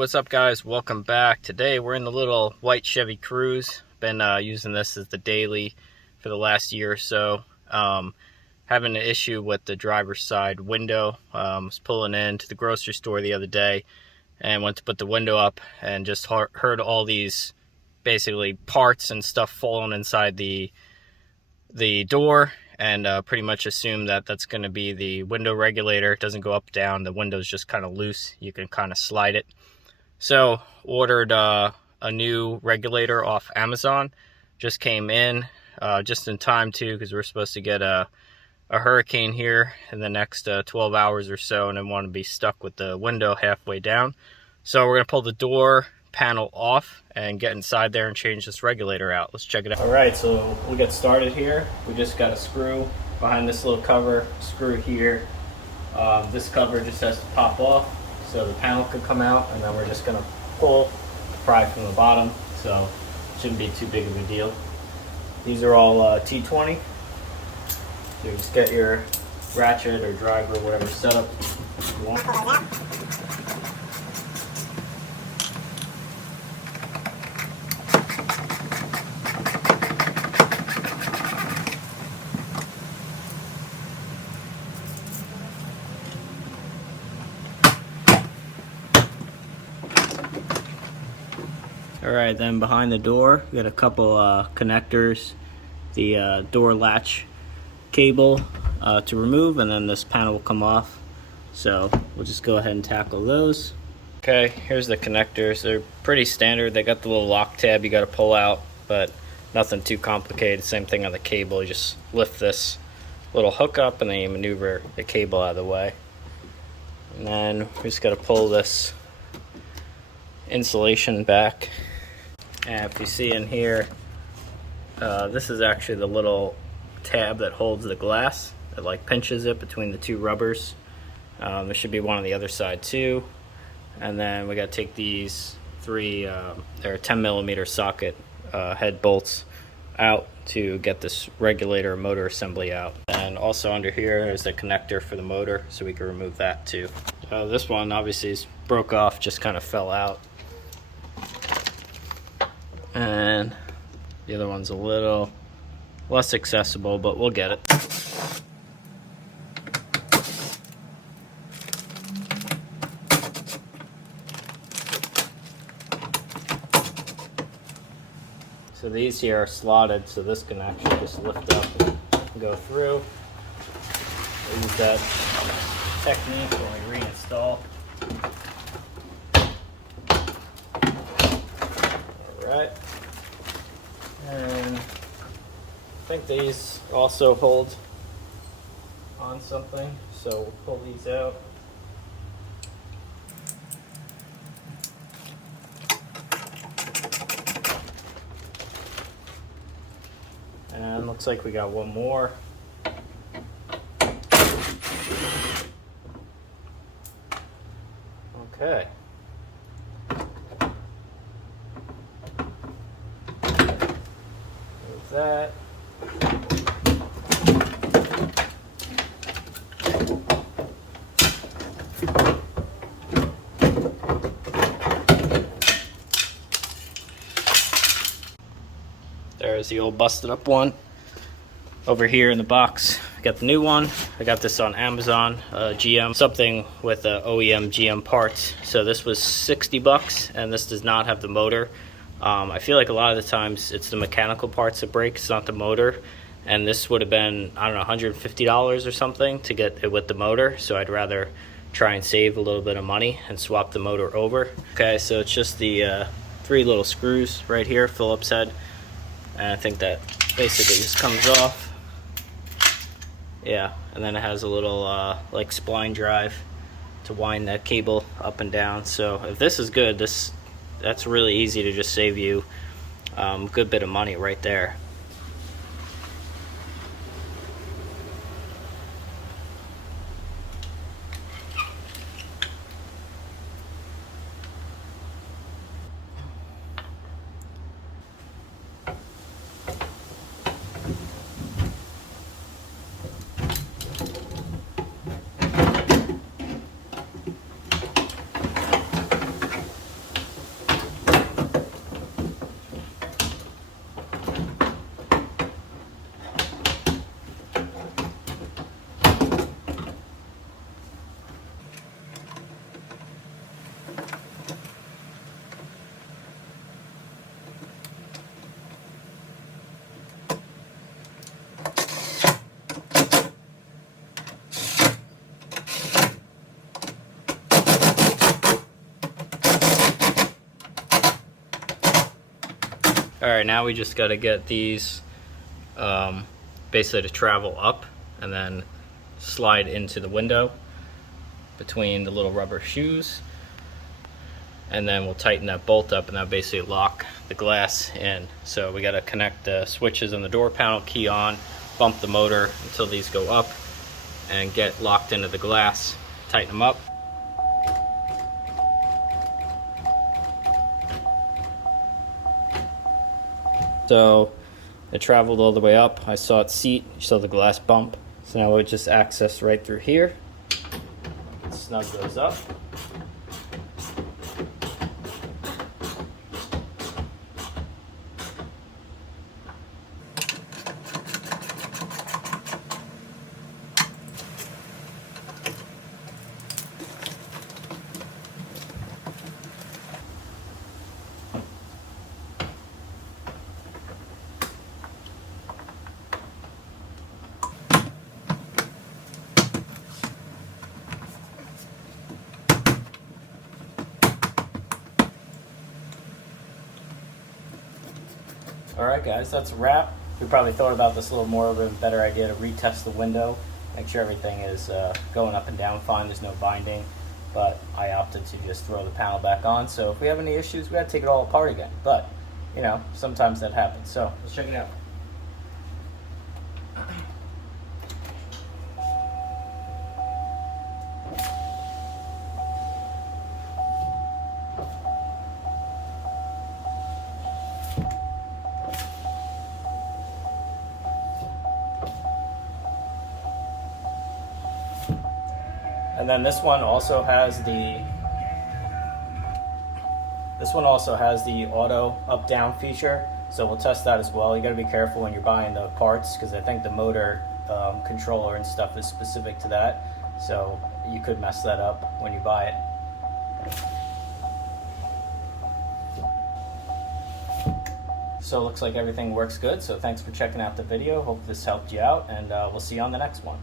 What's up guys? Welcome back. Today we're in the little white Chevy Cruze. Been using this as the daily for the last year or so. Having an issue with the driver's side window. Was pulling into the grocery store the other day and went to put the window up and just heard all these basically parts and stuff falling inside the door, and pretty much assume that that's going to be the window regulator. It doesn't go up down, the window's just kind of loose, you can kind of slide it. So ordered a new regulator off Amazon. Just came in just in time too, because we're supposed to get a hurricane here in the next 12 hours or so, and I want to be stuck with the window halfway down. So we're going to pull the door panel off and get inside there and change this regulator out. Let's check it out. Alright, so we'll get started here. We just got a screw behind this little cover, screw here. This cover just has to pop off so the panel could come out, and then we're just going to pull, pry from the bottom, so it shouldn't be too big of a deal. These are all T20. So you just get your ratchet or driver or whatever setup you want. Alright, then behind the door, we got a couple connectors, the door latch cable to remove, and then this panel will come off. So we'll just go ahead and tackle those. Okay, here's the connectors. They're pretty standard. They got the little lock tab you got to pull out, but nothing too complicated. Same thing on the cable. You just lift this little hook up and then you maneuver the cable out of the way. And then we just got to pull this insulation back. And if you see in here, this is actually the little tab that holds the glass. It like pinches it between the two rubbers. There should be one on the other side too. And then we got to take these three, they're 10mm socket head bolts out to get this regulator motor assembly out. And also under here is the connector for the motor, so we can remove that too. This one obviously is broke off, just kind of fell out. And the other one's a little less accessible, but we'll get it. So these here are slotted, so this can actually just lift up and go through. We'll use that technique when we reinstall. Alright. And I think these also hold on something, so we'll pull these out. And looks like we got one more. Okay. There's that. There's the old busted up one. Over here in the box, I got the new one. I got this on Amazon, GM, something with OEM GM parts. So this was 60 bucks, and this does not have the motor. I feel like a lot of the times it's the mechanical parts that break, it's not the motor. And this would have been, I don't know, $150 or something to get it with the motor. So I'd rather try and save a little bit of money and swap the motor over. Okay, so it's just the three little screws right here, Phillips head. And I think that basically just comes off. Yeah, and then it has a little like spline drive to wind that cable up and down. So if this is good, that's really easy to just save you a good bit of money right there. Alright, now we just got to get these basically to travel up and then slide into the window between the little rubber shoes, and then we'll tighten that bolt up and that'll basically lock the glass in. So we got to connect the switches on the door panel, key on, bump the motor until these go up and get locked into the glass, tighten them up. So it traveled all the way up. I saw its seat, you saw the glass bump. So now we'll just access right through here. Snug those up. Alright guys, that's a wrap. We probably thought about this a little more, but a better idea to retest the window, make sure everything is going up and down fine, there's no binding, but I opted to just throw the panel back on, so if we have any issues, we gotta take it all apart again, but, you know, sometimes that happens, so let's check it out. And then this one also has the auto up down feature, so we'll test that as well. You got to be careful when you're buying the parts, because I think the motor controller and stuff is specific to that, so you could mess that up when you buy it. So it looks like everything works good, so thanks for checking out the video. Hope this helped you out, and we'll see you on the next one.